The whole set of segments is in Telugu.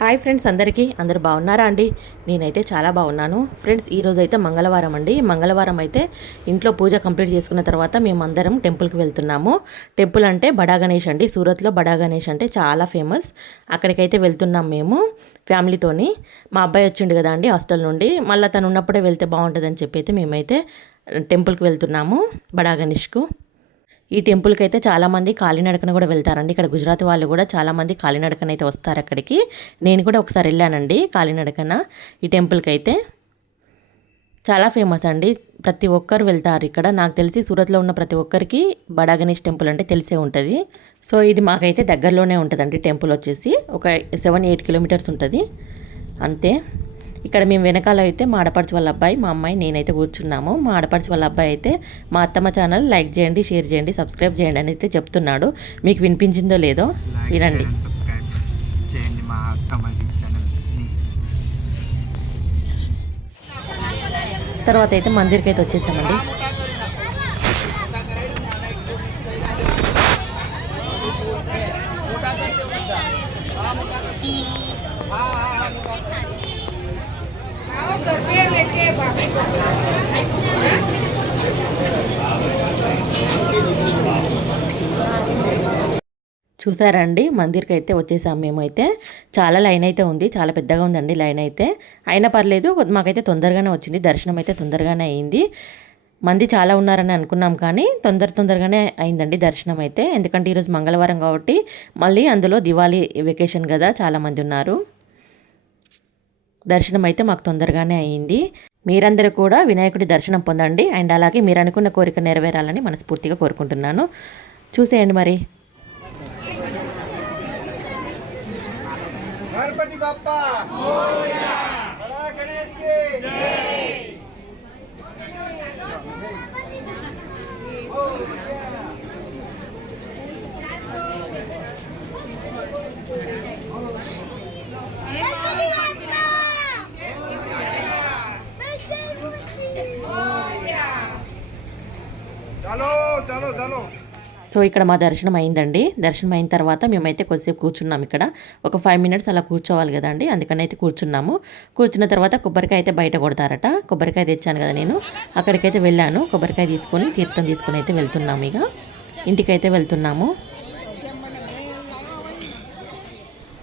హాయ్ ఫ్రెండ్స్ అందరికీ. అందరు బాగున్నారా అండి? నేనైతే చాలా బాగున్నాను. ఫ్రెండ్స్ ఈరోజు అయితే మంగళవారం అండి. మంగళవారం అయితే ఇంట్లో పూజ కంప్లీట్ చేసుకున్న తర్వాత మేము అందరం టెంపుల్కి వెళ్తున్నాము. టెంపుల్ అంటే బడా గణేష్ అండి. సూరత్లో బడా గణేష్ అంటే చాలా ఫేమస్. అక్కడికైతే వెళ్తున్నాం మేము ఫ్యామిలీతోని. మా అబ్బాయి వచ్చిండు కదా అండి హాస్టల్ నుండి. మళ్ళీ తను ఉన్నప్పుడే వెళ్తే బాగుంటుందని చెప్పి అయితే మేమైతే టెంపుల్కి వెళ్తున్నాము బడా గణేష్కు. ఈ టెంపుల్కి అయితే చాలామంది కాలినడకన కూడా వెళ్తారండి. ఇక్కడ గుజరాత్ వాళ్ళు కూడా చాలామంది కాలినడకన అయితే వస్తారు అక్కడికి. నేను కూడా ఒకసారి వెళ్ళానండి కాలినడకన ఈ టెంపుల్కి అయితే చాలా ఫేమస్ అండి. ప్రతి ఒక్కరు వెళ్తారు ఇక్కడ. నాకు తెలిసి సూరత్లో ఉన్న ప్రతి ఒక్కరికి బడా గణేష్ టెంపుల్ అంటే తెలిసే ఉంటుంది. సో ఇది మాకైతే దగ్గరలోనే ఉంటుందండి టెంపుల్ వచ్చేసి. ఒక సెవెన్ ఎయిట్ కిలోమీటర్స్ ఉంటుంది. అంతే. ఇక్కడ మేము వెనకాల అయితే మా ఆడపడుచు వాళ్ళ అబ్బాయి మా అమ్మాయి నేనైతే కూర్చున్నాము. మా ఆడపడుచు వాళ్ళ అబ్బాయి అయితే మా అత్తమ్మ ఛానల్ లైక్ చేయండి షేర్ చేయండి సబ్స్క్రైబ్ చేయండి అని అయితే చెప్తున్నాడు. మీకు వినిపించిందో లేదో వినండి. చేయండి మా అత్తమ్మకి తర్వాత అయితే మందిర్కి అయితే వచ్చేసామండి. చూసారండి మందిర్కి అయితే వచ్చేసాం మేమైతే. చాలా లైన్ అయితే ఉంది చాలా పెద్దగా ఉందండి లైన్ అయితే. అయినా పర్లేదు మాకైతే తొందరగానే వచ్చింది దర్శనం అయితే తొందరగానే అయింది. మంది చాలా ఉన్నారని అనుకున్నాం కానీ తొందర తొందరగానే అయిందండి దర్శనం అయితే. ఎందుకంటే ఈరోజు మంగళవారం కాబట్టి మళ్ళీ అందులో దివాళీ వెకేషన్ కదా చాలామంది ఉన్నారు. దర్శనం అయితే మాకు తొందరగానే అయ్యింది. మీరందరూ కూడా వినాయకుడి దర్శనం పొందండి. అండ్ అలాగే మీరు అనుకున్న కోరిక నెరవేరాలని మనస్ఫూర్తిగా కోరుకుంటున్నాను. చూసేయండి మరి. గణపతి బప్పా బడా గణేష్కి చలో చలో చలో సో ఇక్కడ మా దర్శనం అయిందండి. దర్శనం అయిన తర్వాత మేమైతే కొద్దిసేపు కూర్చున్నాం ఇక్కడ. ఒక ఫైవ్ మినిట్స్ అలా కూర్చోవాలి కదండి. అందుకని అయితే కూర్చున్నాము. కూర్చున్న తర్వాత కొబ్బరికాయ అయితే బయట కొడతారట. కొబ్బరికాయ తెచ్చాను కదా నేను. అక్కడికైతే వెళ్ళాను. కొబ్బరికాయ తీసుకొని తీర్థం తీసుకొని అయితే వెళ్తున్నాము ఇక. ఇంటికైతే వెళ్తున్నాము.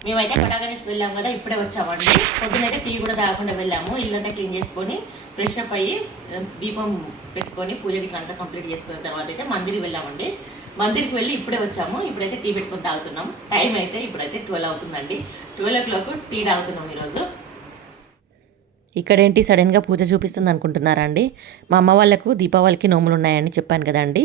మేమైతే కటాగణేష్ వెళ్ళాము కదా ఇప్పుడే వచ్చామండి. పొద్దునైతే టీ కూడా తాగకుండా వెళ్ళాము. ఇల్లంతా క్లీన్ చేసుకొని ఫ్రెష్ అప్ అయ్యి దీపం పెట్టుకొని పూజ ఇట్లా అంతా కంప్లీట్ చేసుకున్న తర్వాత అయితే మందిరికి వెళ్ళామండి. మందిరికి వెళ్ళి ఇప్పుడే వచ్చాము. ఇప్పుడైతే టీ పెట్టుకొని తాగుతున్నాం. టైం అయితే ఇప్పుడైతే ట్వెల్వ్ అవుతుందండి. ట్వెల్వ్ ఓ క్లాక్ టీ తాగుతున్నాం ఈరోజు. ఇక్కడేంటి సడన్గా పూజ చూపిస్తుంది అనుకుంటున్నారా అండి? మా అమ్మ వాళ్ళకు దీపావళికి నోములు ఉన్నాయని చెప్పాను కదండి.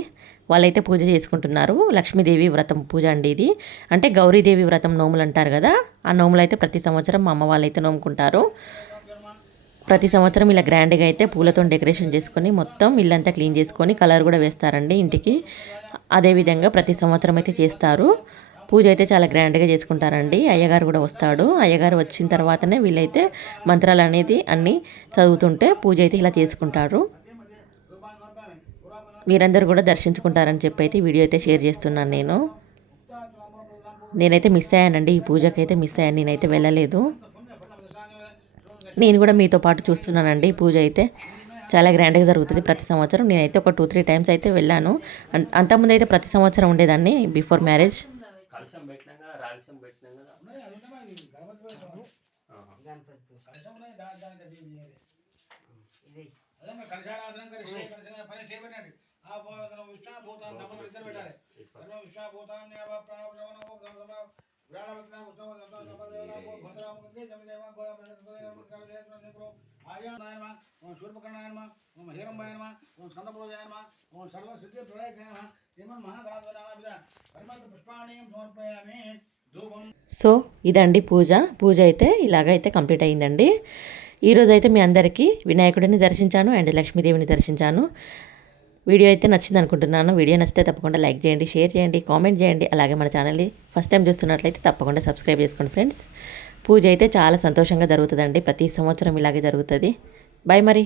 వాళ్ళైతే పూజ చేసుకుంటున్నారు. లక్ష్మీదేవి వ్రతం పూజ అండి ఇది. అంటే గౌరీదేవి వ్రతం నోములు అంటారు కదా ఆ నోములు అయితే ప్రతి సంవత్సరం మా అమ్మ వాళ్ళైతే నోముకుంటారు. ప్రతి సంవత్సరం ఇలా గ్రాండ్గా అయితే పూలతో డెకరేషన్ చేసుకొని మొత్తం ఇల్లంతా క్లీన్ చేసుకొని కలర్ కూడా వేస్తారండి ఇంటికి. అదేవిధంగా ప్రతి సంవత్సరం అయితే చేస్తారు. పూజ అయితే చాలా గ్రాండ్గా చేసుకుంటారండి. అయ్యగారు కూడా వస్తాడు. అయ్యగారు వచ్చిన తర్వాతనే వీళ్ళైతే మంత్రాలు అనేది అన్నీ చదువుతుంటే పూజ అయితే ఇలా చేసుకుంటారు. మీరందరూ కూడా దర్శించుకుంటారని చెప్పి అయితే వీడియో అయితే షేర్ చేస్తున్నాను నేను. నేనైతే మిస్ అయ్యానండి. ఈ పూజకైతే మిస్ అయ్యాను. నేనైతే వెళ్ళలేదు. నేను కూడా మీతో పాటు చూస్తున్నానండి ఈ పూజ అయితే. చాలా గ్రాండ్గా జరుగుతుంది ప్రతి సంవత్సరం. నేనైతే ఒక టూ త్రీ టైమ్స్ అయితే వెళ్ళాను. అంతకుముందు అయితే ప్రతి సంవత్సరం ఉండేదాన్ని బిఫోర్ మ్యారేజ్. భద్రామ కుందే నాయనమ ఓం శూర్పకర్ణాయనమ ఓం హీరంబాయనమ ఓం స్కందప్రోజాయనమ ఓం సర్వ సిద్ధి ప్రళయకాయనమ శ్రీమన్ మహాగణాధిపతి పరిమళ పుష్పాణీయం సమర్పయామి ధూపం. సో ఇదండి పూజ. పూజ అయితే ఇలాగైతే కంప్లీట్ అయిందండి. ఈరోజు అయితే మీ అందరికీ వినాయకుడిని దర్శించాను అండ్ లక్ష్మీదేవిని దర్శించాను. వీడియో అయితే నచ్చింది అనుకుంటున్నాను. వీడియో నచ్చితే తప్పకుండా లైక్ చేయండి షేర్ చేయండి కామెంట్ చేయండి. అలాగే మన ఛానల్ని ఫస్ట్ టైం చూస్తున్నట్లయితే తప్పకుండా సబ్స్క్రైబ్ చేసుకోండి ఫ్రెండ్స్. పూజ అయితే చాలా సంతోషంగా జరుగుతుందండి. ప్రతి సంవత్సరం ఇలాగే జరుగుతుంది. బాయ్ మరి.